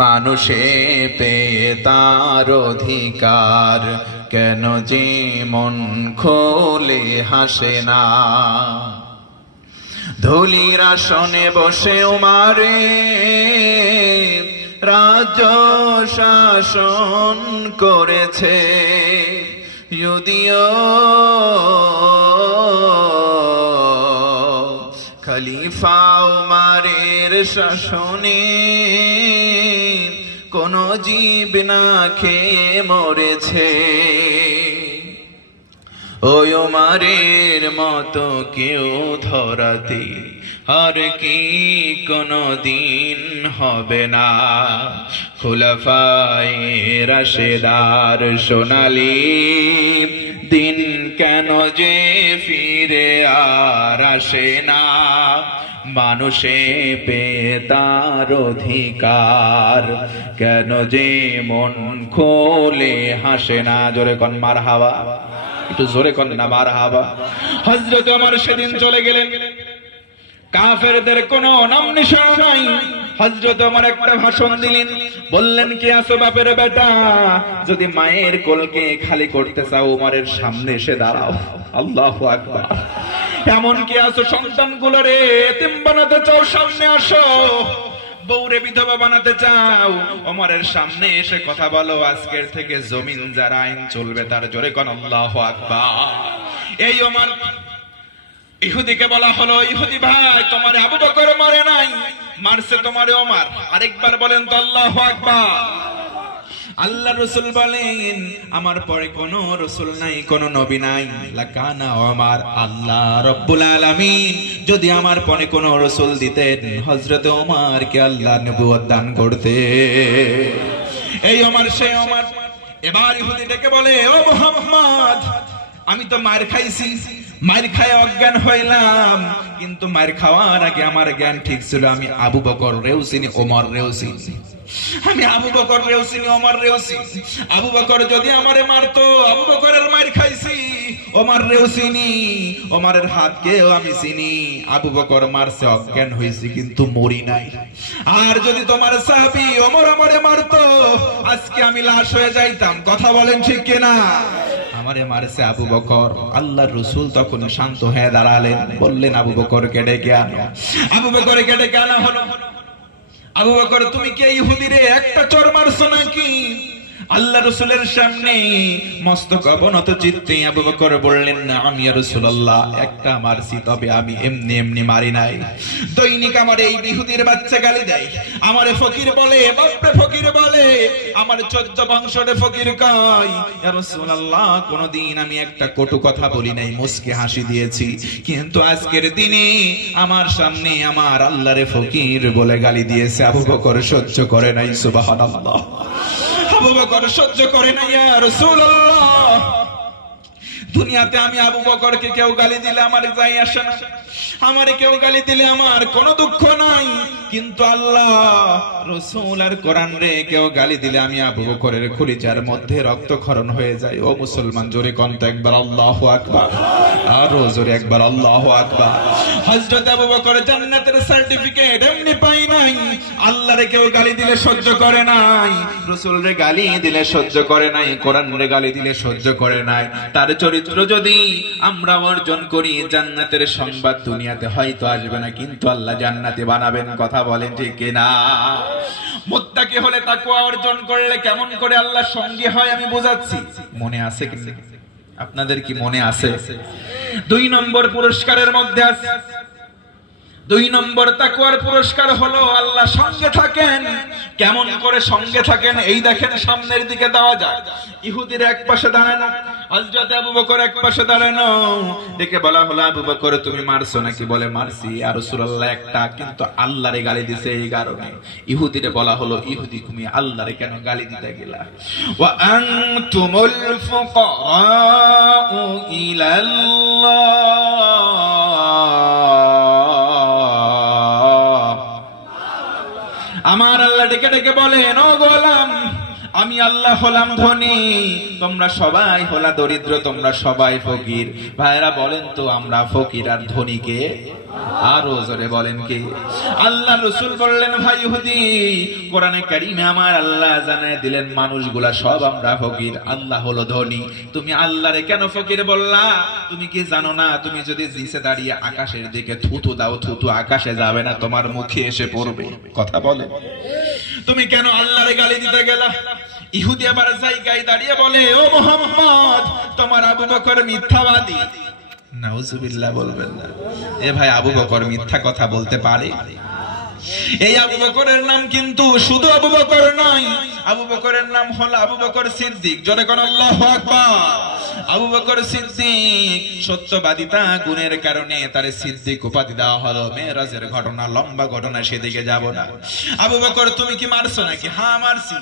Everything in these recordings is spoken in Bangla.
মানুষে পেয়ে তার অধিকার, কেন যে মন খোলে হাসে না। ধুলির আসনে বসে উমারে রাজ্য শাসন করেছে, যদিও খলিফা উমারের শাসনে কোন জীব না খেয়ে মরেছে। ওই উমারের মতো কেউ ধরাতে আর কি কোনো দিন হবে না। খুলাফায়ে রাশেদার সোনালী দিন কেন যে ফিরে আর আসে না। মানুষে পেয়ে তার অধিকার, কেন যে মন খোলে হাসে না। জোরে কোন মারহাবা, একটু জোরে কোন না মারহাবা। হযরত ওমর সেদিন চলে গেলেন, কাফেরদের কোনো নাম নিশানা নাই। হযরত ওমর একটা ভাষণ দিলেন, বললেন কি আছো বাপের বেটা, যদি মায়ের কোলকে খালি করতে চাও ওমরের সামনে এসে দাঁড়াও। আল্লাহু আকবার। এমন কি আছো সন্তানগুলোরে এতিম বানাতে চাও, সামনে আসো। বউরে বিধবা বানাতে চাও, ওমরের সামনে এসে কথা বলো। আজকের থেকে জমিন যার আইন চলবে তার। জোরে কোন আল্লাহু আকবার। এই ওমর ইহুদিকে বলা হলো, ইহুদি ভাই তোমারে আবু বকর মারে নাই, মারছে তোমারে ওমর। আরেকবার বলেন তো আল্লাহু আকবার। আল্লাহ রাসূল বলেন, আমার পরে কোনো রাসূল নাই, কোনো নবী নাই। লাকানা ওমর, আল্লাহ রাব্বুল আলামিন যদি আমার পরে কোনো রাসূল দিতেন, হযরত ওমরকে আল্লাহ নবুয়ত দান করতে। এই ওমর সে ওমর। এবার ইহুদি ডেকে বলে, ও মুহাম্মদ, আমি তো মার খাইছি, মার খায় অজ্ঞান হইলাম, কিন্তু মার খাওয়ার আগে আমার জ্ঞান ঠিক ছিল। আমি আবু বকর রেও চিনি, ওমর রেও চিনি। আমি আবু বকর রেও চিনি, ওমর রেও চিনি। আবু বকর যদি আমারে মারতো, আবু বকরের মার খাইছি। ওমর রেও চিনি, ওমরের হাতকেও আমি চিনি। আবু বকর মারছে, অজ্ঞান হইছি, কিন্তু মরি নাই। আর যদি তোমার সাহাবী ওমর আমারে মারতো, আজকে আমি লাশ হয়ে যাইতাম। কথা বলেন ঠিক কিনা? আমারে মারছে আবু বকর। আল্লাহর রাসূল তখন শান্ত হয়ে দাঁড়ালেন, বললেন আবু বকরকে ডেকে আনো। আবু বকরকে ডেকে আনা হলো। আবু বকর, তুমি কি ইহুদিরে একটা চড় মারছো নাকি? আল্লাহ রাসূলের সামনে মস্তক অবনত চিত্তে আবু বকর বললেন, না আমি ইয়া রাসূলুল্লাহ একটা মারছি, তবে আমি এমনি এমনি মারি নাই। দৈনিক আমার এই ইহুদির বাচ্চা গালি দেয়, আমারে ফকির বলে, বাপরে ফকির বলে, আমার 14 বংশরে ফকির কয়। ইয়া রাসূলুল্লাহ কোনদিন আমি একটা কটু কথা বলি নাই, মুস্কি হাসি দিয়েছি, কিন্তু আজকের দিনে আমার সামনে আমার আল্লাহরে ফকির বলে গালি দিয়েছে। আবু বকর সহ্য করে নাই। সুবহানাল্লাহ। আবু বকর সহ্য করে না। ইয়া রাসূলুল্লাহ, দুনিয়াতে আমি আবু বকরকে কেউ গালি দিলে আমার যাই আসে না, আমারে কেউ গালি দিলে আমার কোনো দুঃখ নাই, কিন্তু আল্লাহ রাসূল আর কোরআন রে কেউ গালি দিলে আমি আবু বকরের কলিজার মধ্যে রক্তক্ষরণ হয়ে যায়। ও মুসলমান, জোরে কোন তো একবার আল্লাহু আকবার। আরো জোরে একবার আল্লাহু আকবার। হযরত আবু বকর জান্নাতের সার্টিফিকেট এমনি পাই নাই। আল্লাহরে কেউ গালি দিলে সহ্য করে নাই, রাসূল রে গালি দিলে সহ্য করে নাই, কোরআন রে গালি দিলে সহ্য করে নাই। তার চরিত্র যদি আমরা অর্জন করি, জান্নাতের সংবাদ দুনিয়াতে হয়তো আসবে না, কিন্তু আল্লাহ জান্নাতে বানাবেন। কথা বলেন ঠিক কিনা? মুত্তাকি হলে তাকওয়া অর্জন করলে কেমন করে আল্লাহর সঙ্গী হয় আমি বোঝাচ্ছি। মনে আছে কি আপনাদের? কি মনে আছে? 2 নম্বর পুরস্কারের মধ্যে আছে, 2 নম্বর তাকওয়ার পুরস্কার হলো আল্লাহ সঙ্গে থাকেন। কেমন করে সঙ্গে থাকেন? এই দেখেন, সামনের দিকে দেওয়া যায়। ইহুদির এক পাশে দাঁড়ানো, হযরত আবু বকর এক পাশে দাঁড়ানো। দেখে বলা হলো, আবু বকর তুমি মারছো নাকি? বলে মারছি ইয়া রাসূলুল্লাহ একটা, কিন্তু আল্লাহরে গালি দিছে এই কারণে। ইহুদিরে বলা হলো, ইহুদি তুমি আল্লাহরে কেন গালি দিতে গেলা? ওয়া আনতুমুল ফুকারাউ ইলাল্লাহ। আমার আল্লাহ ডেকে ডেকে বলেন, ও গোলাম, আমি আল্লাহ হলাম ধনী, তোমরা সবাই হলা দরিদ্র, তোমরা সবাই ফকির। ভাইরা বলেন তো, আমরা ফকির আর ধনীকে আরো জোরে বলেন কি? আল্লাহ রাসূল বললেন, ভাই ইহুদি, কোরআনে কারীমে আমার আল্লাহ জানায় দিলেন মানুষগুলা সব আমরা ফকির, আল্লাহ হলো ধনী। তুমি আল্লাহরে কেন ফকির বললা? তুমি কি জানো না, তুমি যদি নিচে দাঁড়িয়ে আকাশের দিকে থুতু দাও, থুতু আকাশে যাবে না, তোমার মুখে এসে পড়বে। কথা বলে, তুমি কেন আল্লাহরে গালি দিতে গেলা? ইহুদি আবার জায়গায় দাঁড়িয়ে বলে, ও মুহাম্মদ, তোমার আবু বকর মিথ্যাবাদী। নাউজুবিল্লাহ বলবেন না। এ ভাই, আবু বকর মিথ্যা কথা বলতে পারে? এই আবু বকরের নাম কিন্তু শুধু আবু বকর নয়, আবু বকরের নাম হলো আবু বকর সিদ্দিক। জোরে কোন আল্লাহু আকবার। আবু বকর সিদ্দিক সত্যবাদিতা গুণের কারণে তার সিদ্দিক উপাধি দেওয়া হলো। মেরাজের ঘটনা, লম্বা ঘটনা, সেদিকে যাব না। আবু বকর, তুমি কি মারছো নাকি? হ্যাঁ মারছি।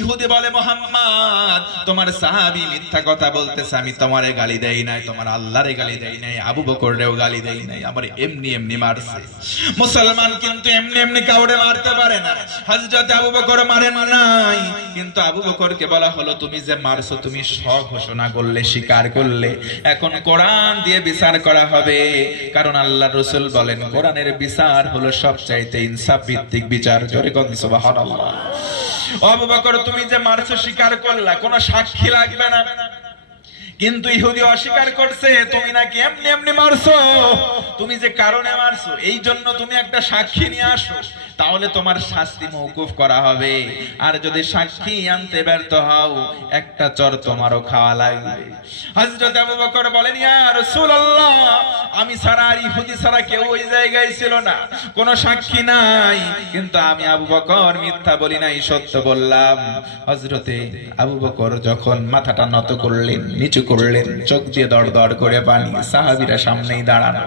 ইহুদি বলে, মুহাম্মদ, তোমার সাহাবী মিথ্যা কথা বলতেছে, আমি তোমারে গালি দেই নাই, তোমার আল্লাহরে গালি দেই নাই, আবু বকরেও গালি দেই নাই, আমার এমনি এমনি মারছে। মুসলমান কিন্তু এমনি এমনি কাউরে মারতে পারে না। হযরত আবু বকর মারেন নাই, কিন্তু আবু বকরকে বলা হলো, তুমি যে মারছো, তুমি ঘোষণা করলে, স্বীকার করলে, এখন কোরআন দিয়ে বিচার করা হবে। কারণ আল্লাহ রাসূল বলেন, কোরআনের বিচার হলো সবচাইতে ইনসাফ ভিত্তিক বিচার। জোরে কোন সুবহানাল্লাহ। আবু বকর, তুমি যে মারছো স্বীকার করলা, কোনো সাক্ষী লাগবে না। কিন্তু ইহুদি অস্বীকার করছে, তুমি নাকি এমনি এমনি মারছো, তুমি যে কারণে মারছো এই জন্য তুমি একটা সাক্ষী নিয়ে আসো, তাহলে তোমার শাস্তি মওকুফ করা হবে। আর যদি সাক্ষী আনতে ব্যর্থ হও, একটা চর তোমারও খাওয়া লাগবে। হযরত আবু বকর বলেন, ইয়া রাসূলুল্লাহ, আমি ছাড়া আর ইহুদি ছাড়া কেউ ওই জায়গায় ছিল না, কোনো সাক্ষী নাই, কিন্তু আমি আবু বকর মিথ্যা বলি নাই, সত্য বললাম। হযরতে আবু বকর যখন মাথাটা নত করলেন, নিচু করলেন, চোখ দিয়ে দড় দড় করে পানি, সাহাবীরা সামনেই দাঁড়ানো।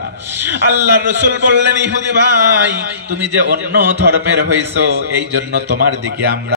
আল্লাহর রাসূল বললেন, ইহুদি ভাই, তুমি যে অন্য ধর্মের হইছো, এই জন্য তোমার দিকে আমরা